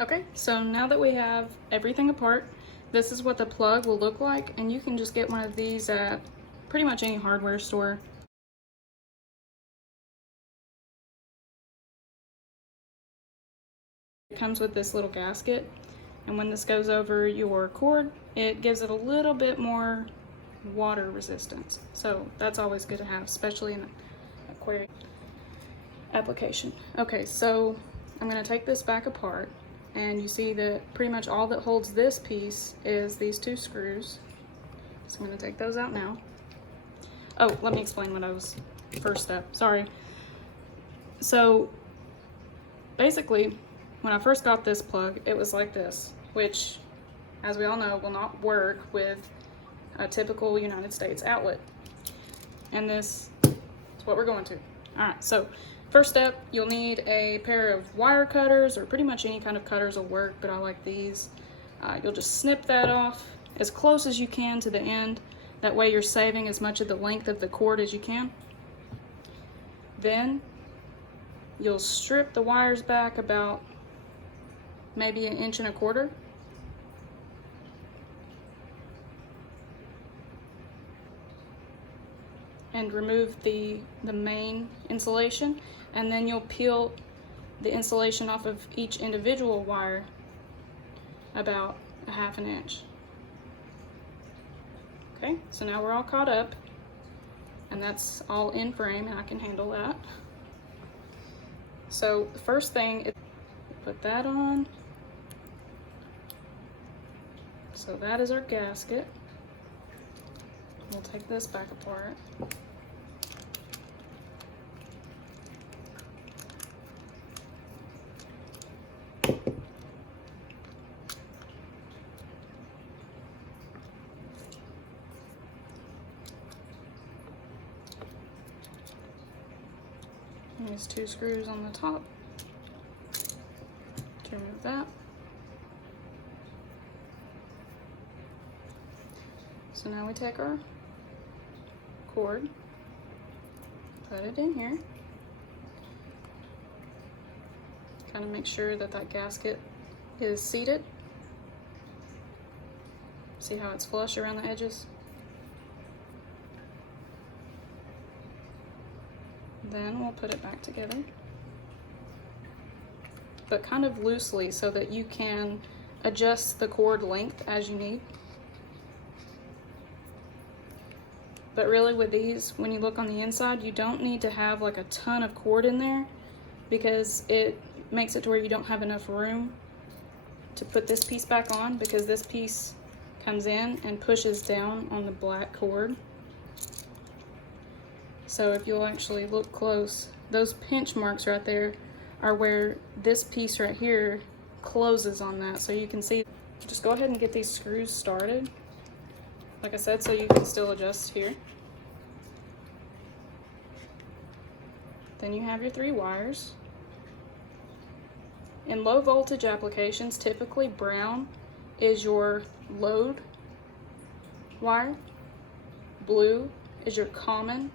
Okay, so now that we have everything apart, this is what the plug will look like, and you can just get one of these at pretty much any hardware store. It comes with this little gasket, and when this goes over your cord, it gives it a little bit more water resistance. So that's always good to have, especially in an aquarium application. Okay, so I'm going to take this back apart, and you see that pretty much all that holds this piece is these two screws. So I'm going to take those out now. Oh, let me explain what I was first step. Sorry. So basically, when I first got this plug, it was like this, which, as we all know, will not work with a typical United States outlet. And this is what we're going to. All right, so first step, you'll need a pair of wire cutters, or pretty much any kind of cutters will work, but I like these. You'll just snip that off as close as you can to the end. That way you're saving as much of the length of the cord as you can. Then you'll strip the wires back about maybe 1.25 inches. And remove the main insulation, and then you'll peel the insulation off of each individual wire about 1/2 inch. Okay, so now we're all caught up, and that's all in frame, and I can handle that. So the first thing is put that on. So that is our gasket. We'll take this back apart. There's 2 screws on the top to remove that. So now we take our cord, put it in here, kind of make sure that that gasket is seated. See how it's flush around the edges? Then we'll put it back together, but kind of loosely so that you can adjust the cord length as you need. But really with these, when you look on the inside, you don't need to have like a ton of cord in there, because it makes it to where you don't have enough room to put this piece back on, because this piece comes in and pushes down on the black cord. So if you'll actually look close, those pinch marks right there are where this piece right here closes on that. So you can see, just go ahead and get these screws started. Like I said, so you can still adjust here. Then you have your 3 wires. In low voltage applications, typically brown is your load wire, blue is your common,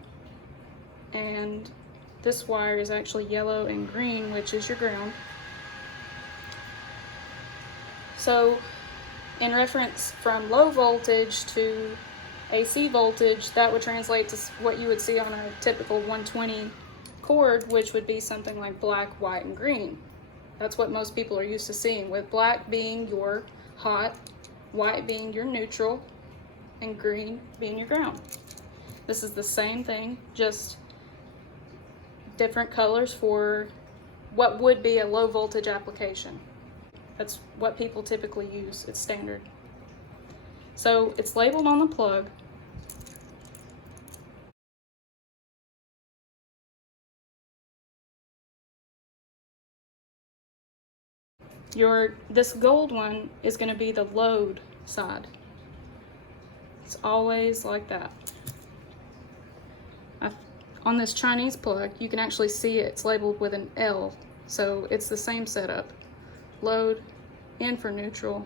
and this wire is actually yellow and green, which is your ground. So in reference from low voltage to AC voltage, that would translate to what you would see on a typical 120 cord, which would be something like black, white, and green. That's what most people are used to seeing, with black being your hot, white being your neutral, and green being your ground. This is the same thing, just different colors for what would be a low voltage application. That's what people typically use. It's standard. So it's labeled on the plug. This gold one is going to be the load side. It's always like that. On this Chinese plug, you can actually see it's labeled with an L, so it's the same setup. Load, N for neutral,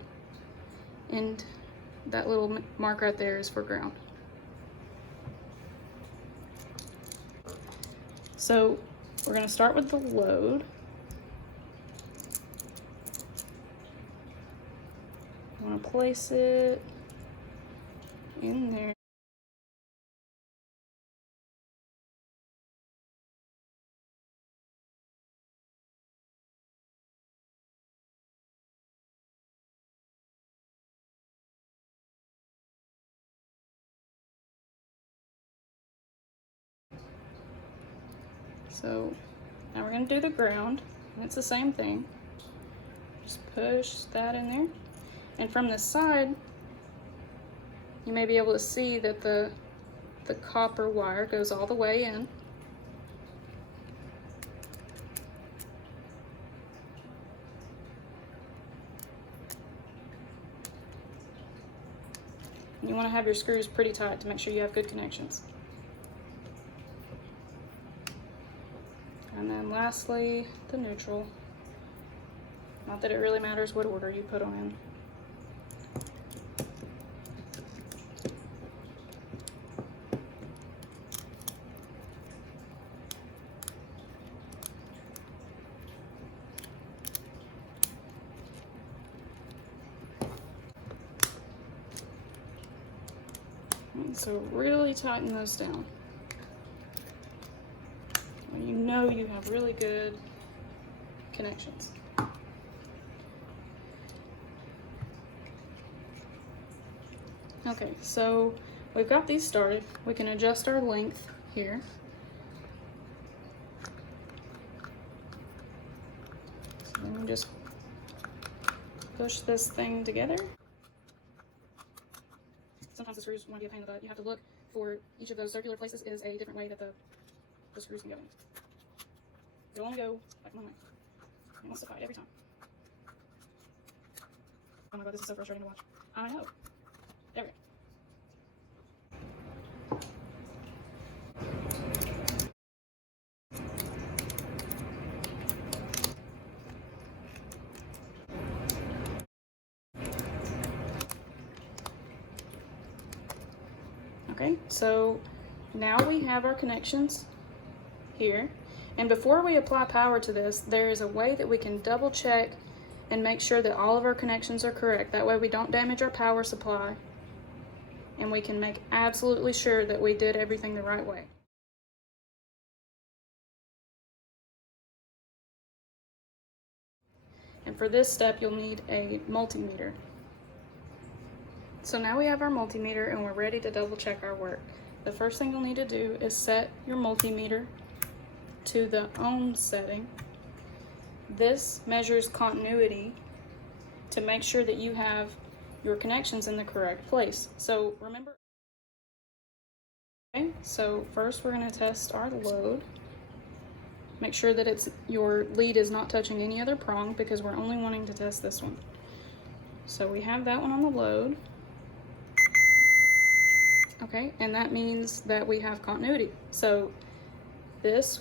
and that little mark right there is for ground. So we're going to start with the load. I'm going to place it in there. So now we're going to do the ground, and it's the same thing. Just push that in there. And from the side, you may be able to see that the copper wire goes all the way in. And you want to have your screws pretty tight to make sure you have good connections. And then lastly, the neutral. Not that it really matters what order you put them in. And so really tighten those down. When you know you have really good connections. Okay, so we've got these started. We can adjust our length here. So then we just push this thing together. Sometimes the screws want to be a pain in the butt. You have to look for each of those circular places is a different way that the screws can go in. They'll only go like one way. It wants to fight every time. Oh my god, this is so frustrating to watch. I know. There we go. Okay, so now we have our connections here. And before we apply power to this, there is a way that we can double check and make sure that all of our connections are correct. That way we don't damage our power supply, and we can make absolutely sure that we did everything the right way. And for this step, you'll need a multimeter. So now we have our multimeter and we're ready to double check our work. The first thing you'll need to do is set your multimeter to the ohm setting. This measures continuity to make sure that you have your connections in the correct place. So remember, okay, so first we're going to test our load. Make sure that your lead is not touching any other prong because we're only wanting to test this one. So we have that one on the load. Okay, and that means that we have continuity. So this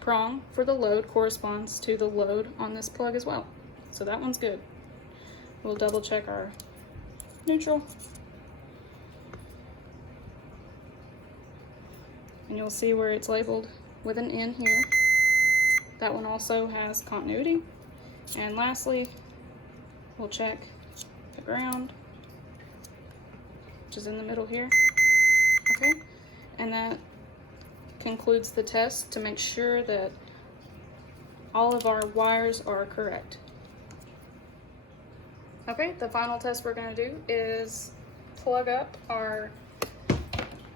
prong for the load corresponds to the load on this plug as well. So that one's good. We'll double check our neutral. And you'll see where it's labeled with an N here. That one also has continuity. And lastly, we'll check the ground, which is in the middle here. Okay, and that concludes the test to make sure that all of our wires are correct. Okay, the final test we're going to do is plug up our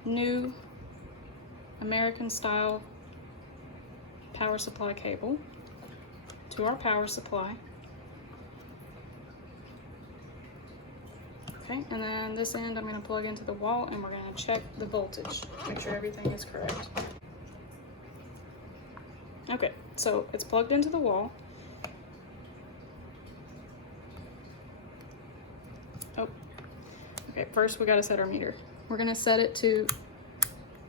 new American style power supply cable to our power supply. Okay, and then this end I'm going to plug into the wall and we're going to check the voltage, make sure everything is correct. Okay, so it's plugged into the wall. Oh, okay, first we got to set our meter. We're going to set it to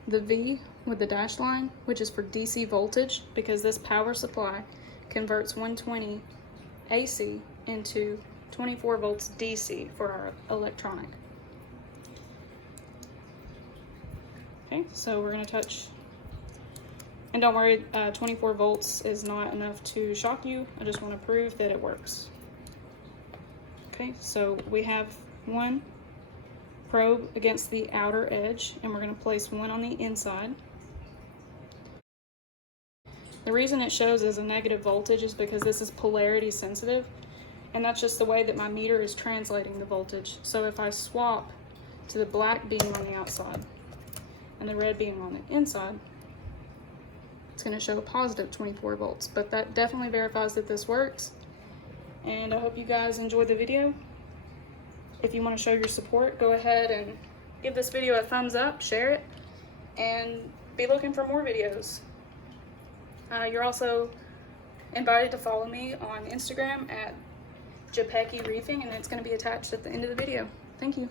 the V with the dash line, which is for DC voltage, because this power supply converts 120 AC into 24 volts DC for our electronic. Okay, so we're going to touch, and don't worry, 24 volts is not enough to shock you. I just want to prove that it works. Okay, so we have one probe against the outer edge, and we're going to place one on the inside. The reason it shows as a negative voltage is because this is polarity sensitive, and that's just the way that my meter is translating the voltage. So if I swap to the black beam on the outside and the red beam on the inside, it's going to show a positive 24 volts, but that definitely verifies that this works. And I hope you guys enjoyed the video. If you want to show your support, go ahead and give this video a thumbs up, share it, and be looking for more videos. You're also invited to follow me on Instagram at Japecki Reefing, and it's going to be attached at the end of the video. Thank you.